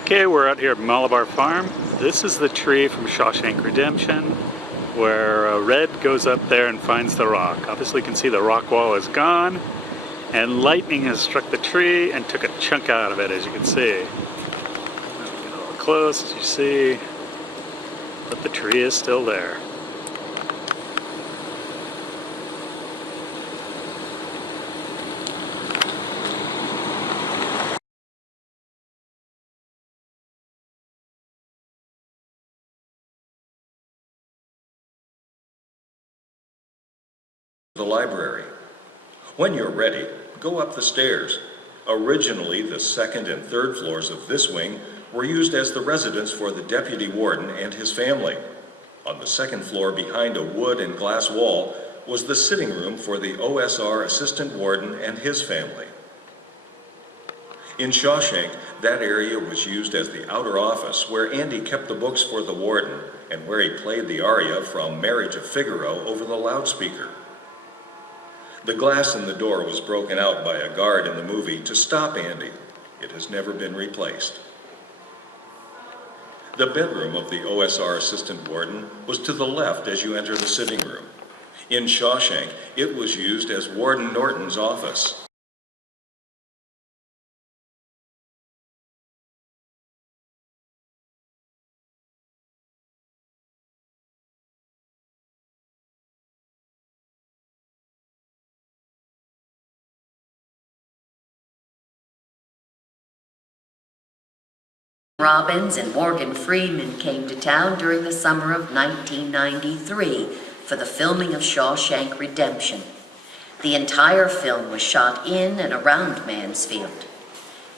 Okay, we're out here at Malabar Farm. This is the tree from Shawshank Redemption where Red goes up there and finds the rock. Obviously you can see the rock wall is gone and lightning has struck the tree and took a chunk out of it, as you can see. Get a little close, as you see, but the tree is still there. The library. When you're ready, go up the stairs. Originally, the second and third floors of this wing were used as the residence for the deputy warden and his family. On the second floor, behind a wood and glass wall, was the sitting room for the OSR assistant warden and his family. In Shawshank, that area was used as the outer office where Andy kept the books for the warden and where he played the aria from Marriage of Figaro over the loudspeaker. The glass in the door was broken out by a guard in the movie to stop Andy. It has never been replaced. The bedroom of the OSR assistant warden was to the left as you enter the sitting room. In Shawshank, it was used as Warden Norton's office. Robbins and Morgan Freeman came to town during the summer of 1993 for the filming of Shawshank Redemption. The entire film was shot in and around Mansfield.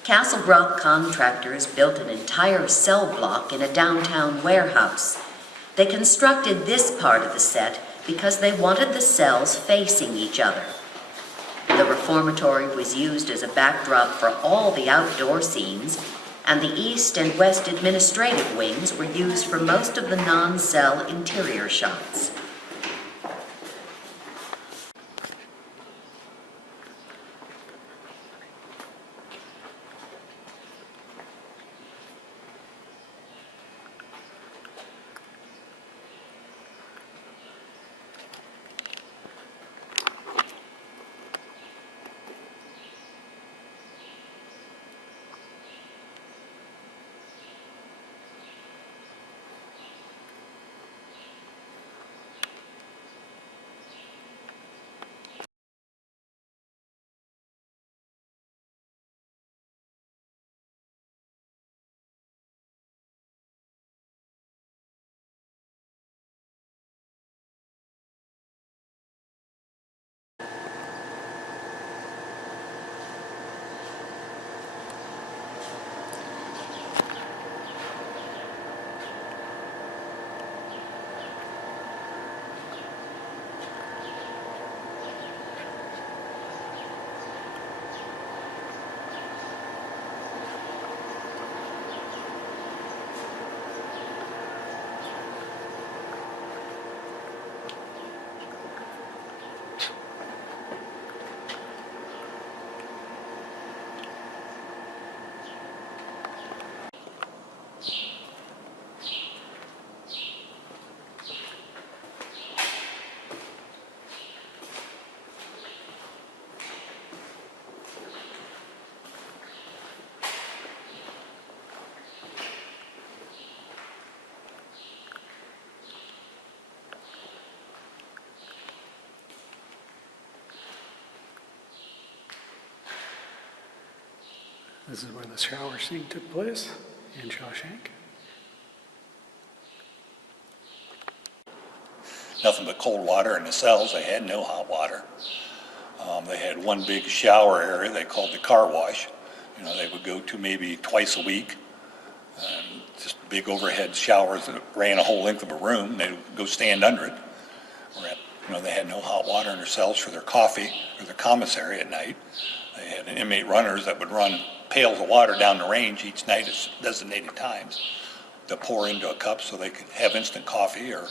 Castle Rock contractors built an entire cell block in a downtown warehouse. They constructed this part of the set because they wanted the cells facing each other. The reformatory was used as a backdrop for all the outdoor scenes, and the east and west administrative wings were used for most of the non-cell interior shots. This is where the shower scene took place in Shawshank. Nothing but cold water in the cells. They had no hot water. They had one big shower area they called the car wash. You know, they would go to maybe twice a week. Just big overhead showers that ran a whole length of a room. They'd go stand under it. You know, they had no hot water in their cells for their coffee or their commissary at night. They had inmate runners that would run pails of water down the range each night at designated times to pour into a cup so they could have instant coffee or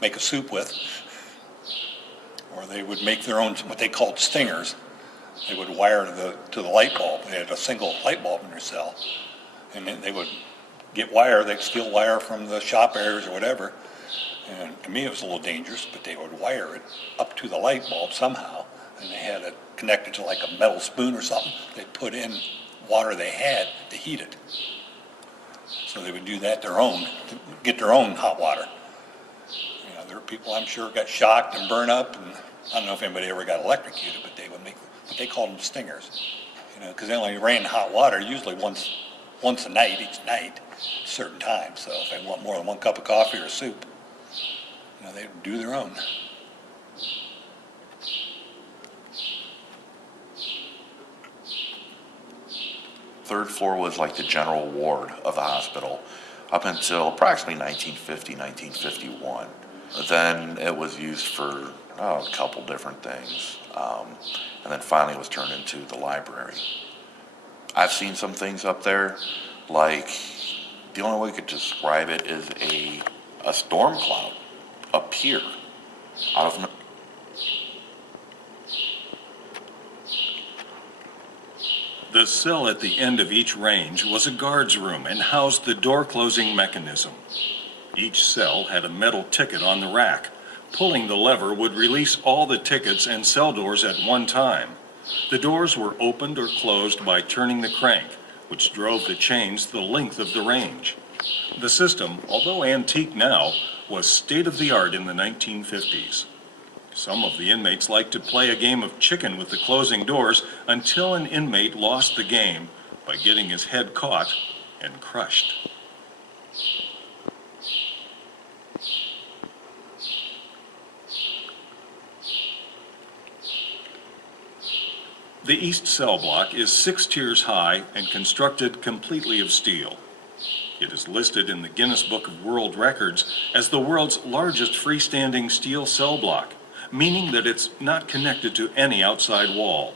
make a soup with. Or they would make their own, what they called stingers. They would wire to the light bulb. They had a single light bulb in their cell. And then they would get wire, they'd steal wire from the shop areas or whatever. And to me, it was a little dangerous, but they would wire it up to the light bulb somehow. And they had it connected to like a metal spoon or something. They'd put in water they had to heat it. So they would do that their own, to get their own hot water. You know, there were people I'm sure got shocked and burned up, and I don't know if anybody ever got electrocuted, but they would make, but they called them stingers. You know, because they only ran hot water usually once a night, each night, certain times. So if they want more than one cup of coffee or soup, you know, they would do their own. Third floor was like the general ward of the hospital up until approximately 1950, 1951. Then it was used for a couple different things. And then finally it was turned into the library. I've seen some things up there, like the only way we could describe it is a storm cloud appear out of The cell at the end of each range was a guard's room and housed the door-closing mechanism. Each cell had a metal ticket on the rack. Pulling the lever would release all the tickets and cell doors at one time. The doors were opened or closed by turning the crank, which drove the chains the length of the range. The system, although antique now, was state-of-the-art in the 1950s. Some of the inmates liked to play a game of chicken with the closing doors until an inmate lost the game by getting his head caught and crushed. The east cell block is 6 tiers high and constructed completely of steel. It is listed in the Guinness Book of World Records as the world's largest freestanding steel cell block, meaning that it's not connected to any outside wall.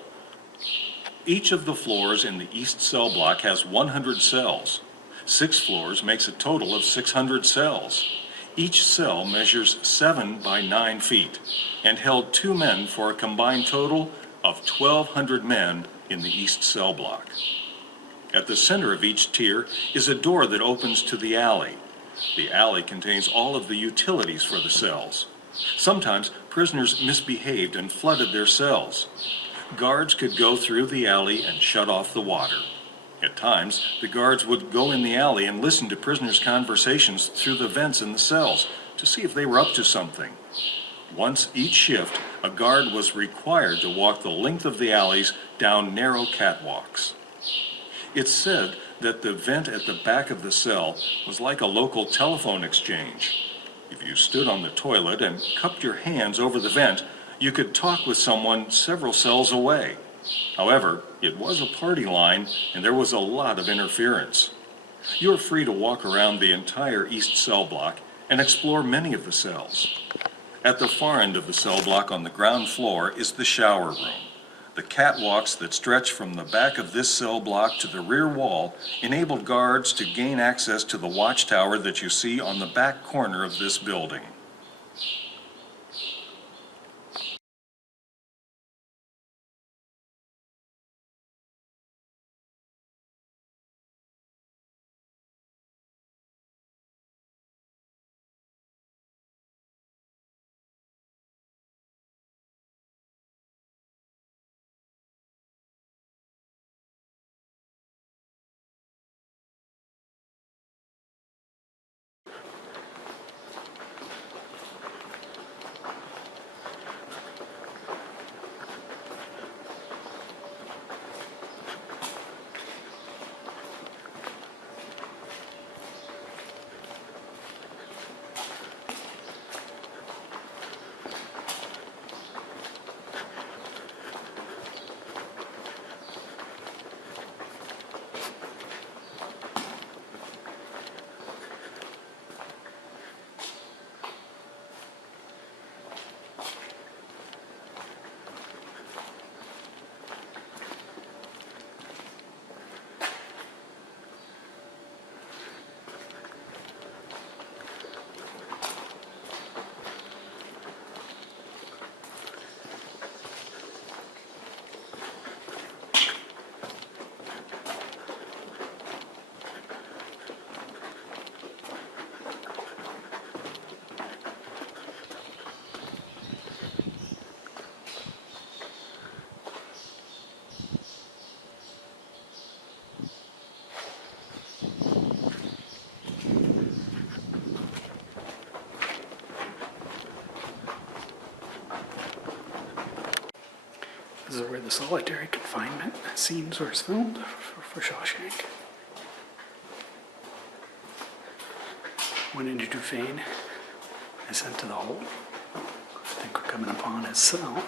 Each of the floors in the east cell block has 100 cells. 6 floors makes a total of 600 cells. Each cell measures 7 by 9 feet and held 2 men for a combined total of 1,200 men in the east cell block. At the center of each tier is a door that opens to the alley. The alley contains all of the utilities for the cells. Sometimes prisoners misbehaved and flooded their cells. Guards could go through the alley and shut off the water. At times, the guards would go in the alley and listen to prisoners' conversations through the vents in the cells to see if they were up to something. Once each shift, a guard was required to walk the length of the alleys down narrow catwalks. It's said that the vent at the back of the cell was like a local telephone exchange. If you stood on the toilet and cupped your hands over the vent, you could talk with someone several cells away. However, it was a party line and there was a lot of interference. You're free to walk around the entire east cell block and explore many of the cells. At the far end of the cell block on the ground floor is the shower room. The catwalks that stretch from the back of this cell block to the rear wall enabled guards to gain access to the watchtower that you see on the back corner of this building. This is where the solitary confinement scenes were filmed for Shawshank. Went into Dufresne and sent to the hole. I think we're coming upon his cell.